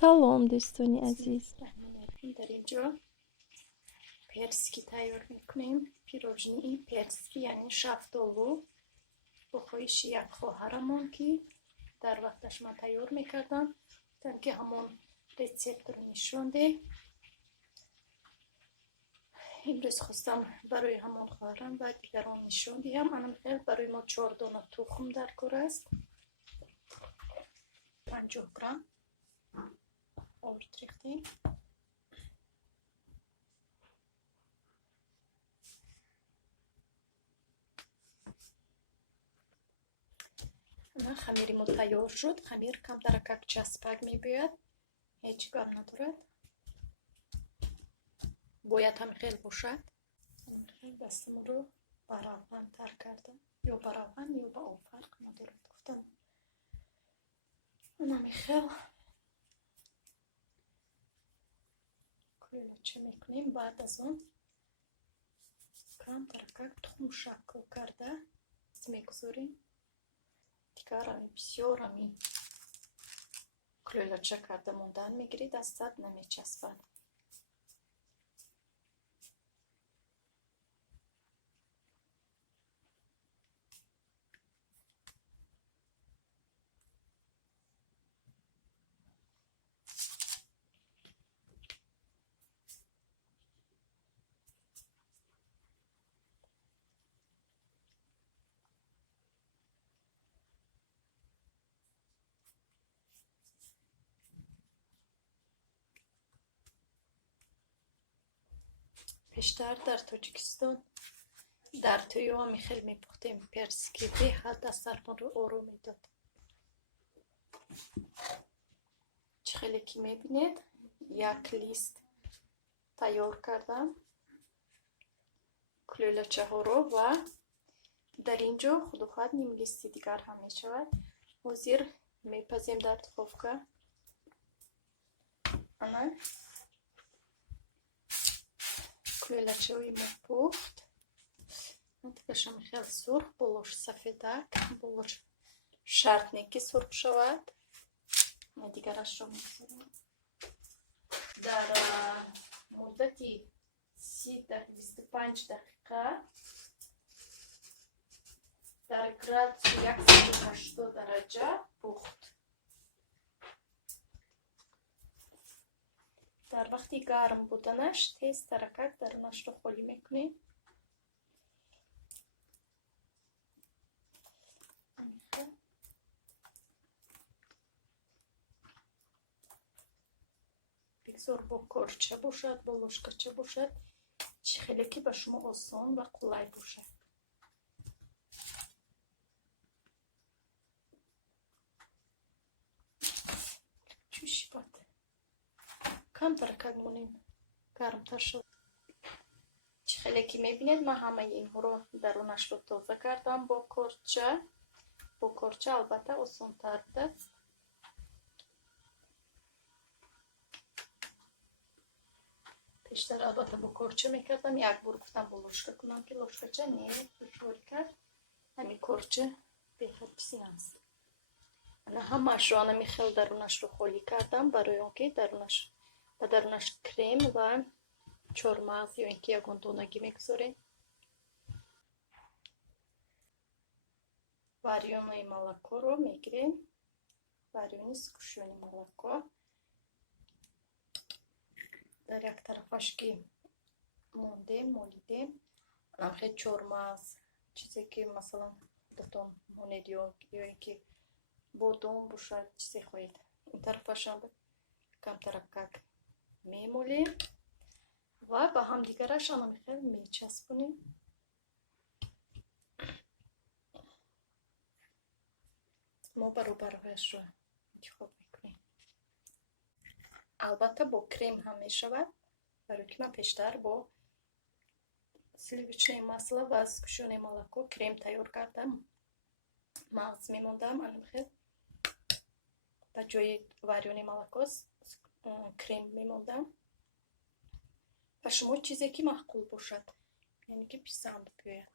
Салом, дӯстони азиз. در اینجا پرسکی تیار میکنیم. پیروژنی پرسکی یعنی شفتالو با خواهش یک خواهرمون که در وقتش من تیار میکردم تا که همون ریسیپت رو نشونده. امروز خواستم برای همون خواهرم و دیگران نشون دهم. الان خیلی برای ما 4 دانه تخم در کار است. 50 گرم آورد ریختیم. خمیر ما تیار شد. خمیر کم ترکک چسبک میباید، هیچ کار ندارد، باید هم خیلی باشد. خیلی دستم رو برابر تر کردم، یا برابر یا با آب فرق ندارد. گفتم اونم خیلی کلوچه میکنیم. بعد از اون کم ترکک تخم شکل کرده میگذاریم. دیگر بسیار همی کلوچه کرده موندن میگیرید، دستت نمیچسبد. پیشتر در تاجیکستان در توی همی خیلی میپختیم پرسکی. به حد دسترمون رو آروم میداد. چه خیلی که میبینید یک لیست تیار کردم کلوچه ها رو و در اینجا خود و خود نیم لیستی دیگر هم میشود. حاضر میپزیم در دفافکه. انا کلوچه های ما پخت. دیگرشم خیلی سرخ، بلوش سفیدک، بلوش شرط نیکی سرخ شود. دیگرش رو میگذارم. در مدتی 25 دقیقه در گراد 180 درجه پخت. در وقتی گرم بودنش تیز ترکک درونش رو خالی میکنیم. بگذار با کرچه باشد، با لشکرچه باشد، خیلی که به شما آسان و قلای باشد. چوشی باد کم ترکک مونیم گرمتر شد. خیلی که میبینید من همه اینها رو درونش رو تازه کردم با کرچه. با کرچه البته آسان تر بوده. پیشتر البته با کرچه میکردم، یک بار گفتم با لشکر کنم که لشکرچه نیست دشواری کرد. همین کرچه بهتر بسیار است. انا همش رو همین خیلی درونش رو خالی کردم برای آنکه درونش کریم و چهارمغز یا اینکه یگان دونگی میگذاریم. واریون مالکو رو میگیریم. واریون سکوشیون مالکو در یک طرفش که موندیم مولیدیم. هم خیلی چهارمغز چیزی که مثلا دفتان مونید یا اینکه بادام باشد چیزی خواهید. این طرفش هم کم ترکک میمولیم و با هم دیگرش هم خیلی میچسبونیم. ما برابرهایش رو انتخاب میکنیم. البته با کریم هم میشود، برای که من پیشتر با سلیویچنی مسئله و از کشون مالکو کریم تیار کردم. مغز میموندم. الان خیلی به جای واریون مالکوس کریم میموندم. و شما چیزی که معقول باشد، یعنی که پسند بیاید.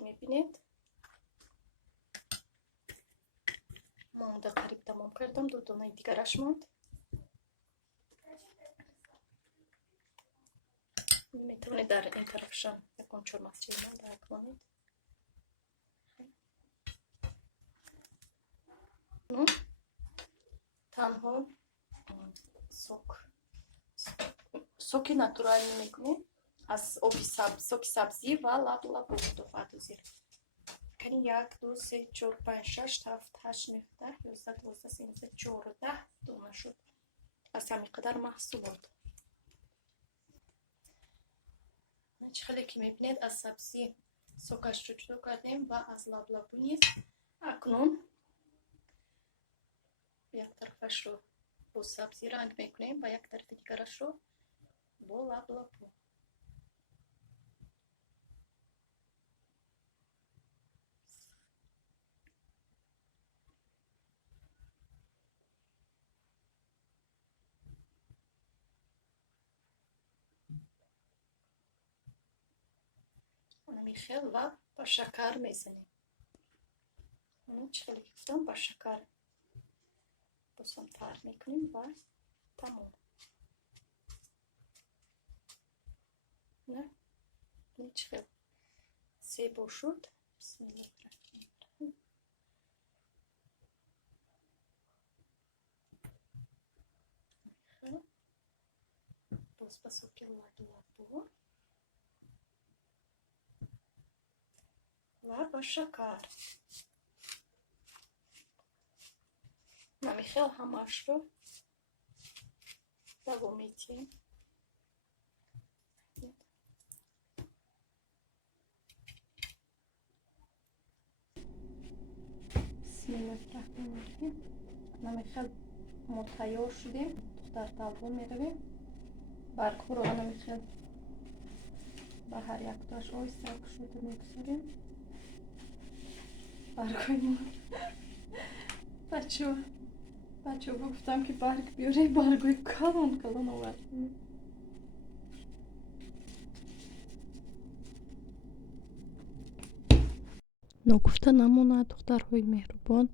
که میبینید مانده قریب تمام کردم. 2 دانه دیگرش ماند. میتونید در این طرفشان یکون چرمز چیزمان در کنید. تنها سوک ناتورالی میکنید از سوک سبزی و لب اضافه زیر. کنی 1 2 3 4 5 6 7 8 9 10 11 12 13 14 دونه شد. از همین قدر محصولات. خیلی که میبینید از سبزی سوکش رو جدا کردیم و از لب نیز. اکنون یک طرفش رو با سبزی رنگ میکنیم و یک طرف دیگرش رو با لب. میخیل و با شکر میزنیم. چه گفتم با شکر بسام تر میکنیم و تمام. نه چه سیبو شد. بسم الله الرحمن الرحیم. باز بسو که لابو و با شکر نمیخیل همش رو دومیتیم. بسم الله الرحمن الرحیم. نمیخیل ما تیار شدیم. در دوم میرویم. برگ رو نمیخیل به هر یک تاش آی سرک شده میگذاریم. برگوی بچه گفتم که برگ بیاره. برگوی کلان آوردیم. نگفته نمونه دخترهای مهربان،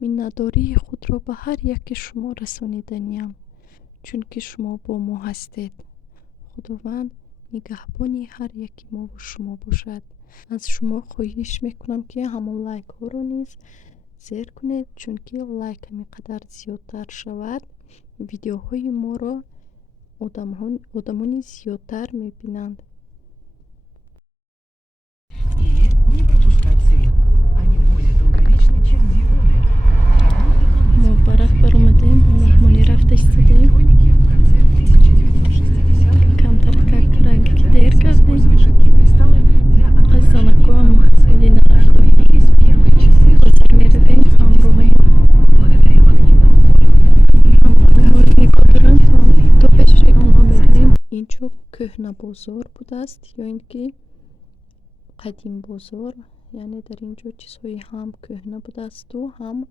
منتداری خود را به هر یک شما رسانیدنیم، چون که شما با ما هستید. خداوند نگهبانی هر یکی ما و شما باشد. از شما خواهش میکنم که همون لایک ها رو نیز زیر کنید، چون که لایک میقدر زیادتر شود ویدیوهای ما رو آدمانی زیادتر میبینند. ما برخ بر اومدیم به مهمونی رفته ایستادیم. کمتر که رنگی که دیر کردیم از زنکو هم خیلی نرفته بازر میرویم. همروه نگاه دارن تا پیش آنها میرویم. اینجا کهنه بازار بوده است یا اینکه قدیم بازار، یعنی در اینجا چیزهای هم کهنه بوده است و هم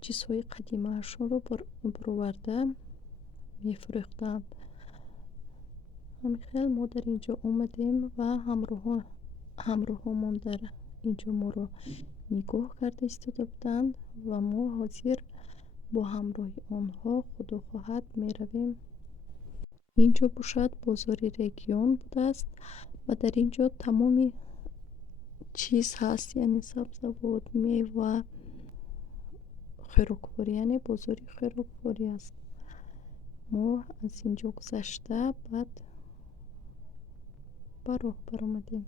چیزهای قدیمه هاشون رو برآورده میفروختند. همین ما در اینجا اومدیم و همراهمون در اینجا ما رو نگاه کرده ایستاده بودند و ما حاضر با همراه آنها خدا خواهد میرویم. اینجا باشد بازار رگیون بوده است و در اینجا تمامی چیز هست، یعنی سبزوات، میوه، خوراکواری، یعنی بازاری خوراکواری است. ما از اینجا گذشته بعد راه برآمدیم.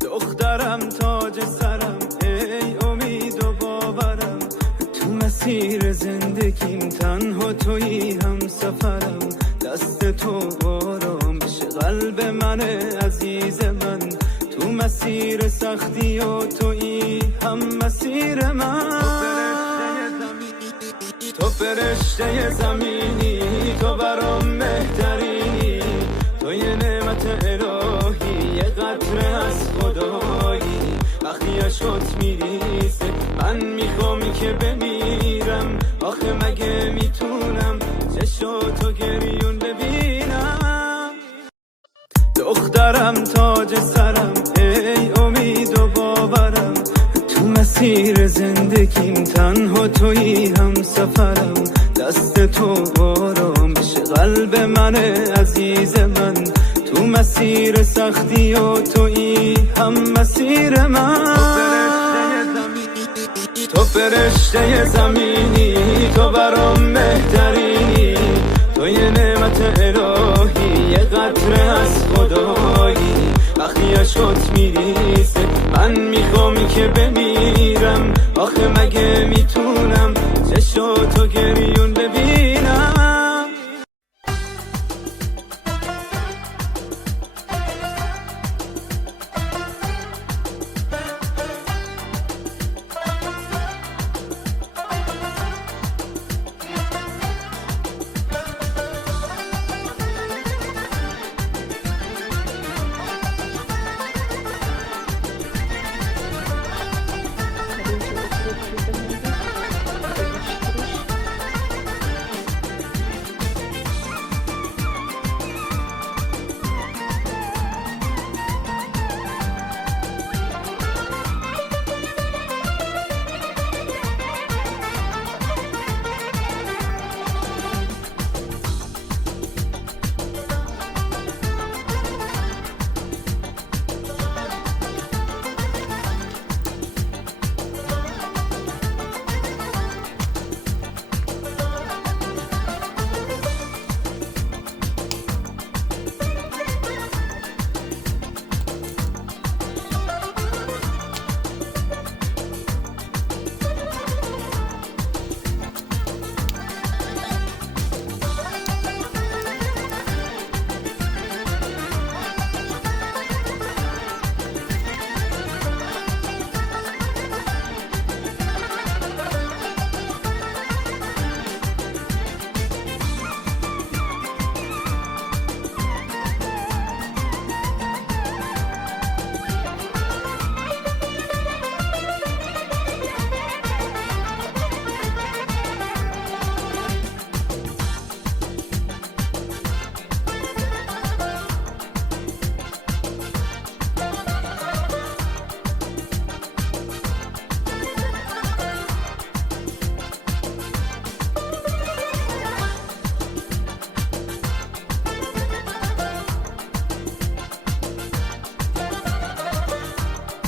دخترم تاج سرم، ای امید و باورم، تو مسیر زندگیم تنها تویی هم سفرم. دست تو آرام بشه قلب من عزیز من، تو مسیر سختی و تویی هم مسیر من. تو فرشته زمینی، تو برام بهترینی، تو یه نعمت الهی، یه قطره از خدایی. وقتی عشقت میریزه من میخوام که بمیرم، آخه مگه میتونم دخترم تاج سرم ای امید و باورم تو مسیر زندگیم تنها تویی هم سفرم دست تو آرامش قلب من عزیز من تو مسیر سختی و تویی هم مسیر من تو فرشته زمینی تو برام بهترینی تو یه نعمت الهی یه قطره از خدایی وقتی عشقت میریزه من میخوام که بمیرم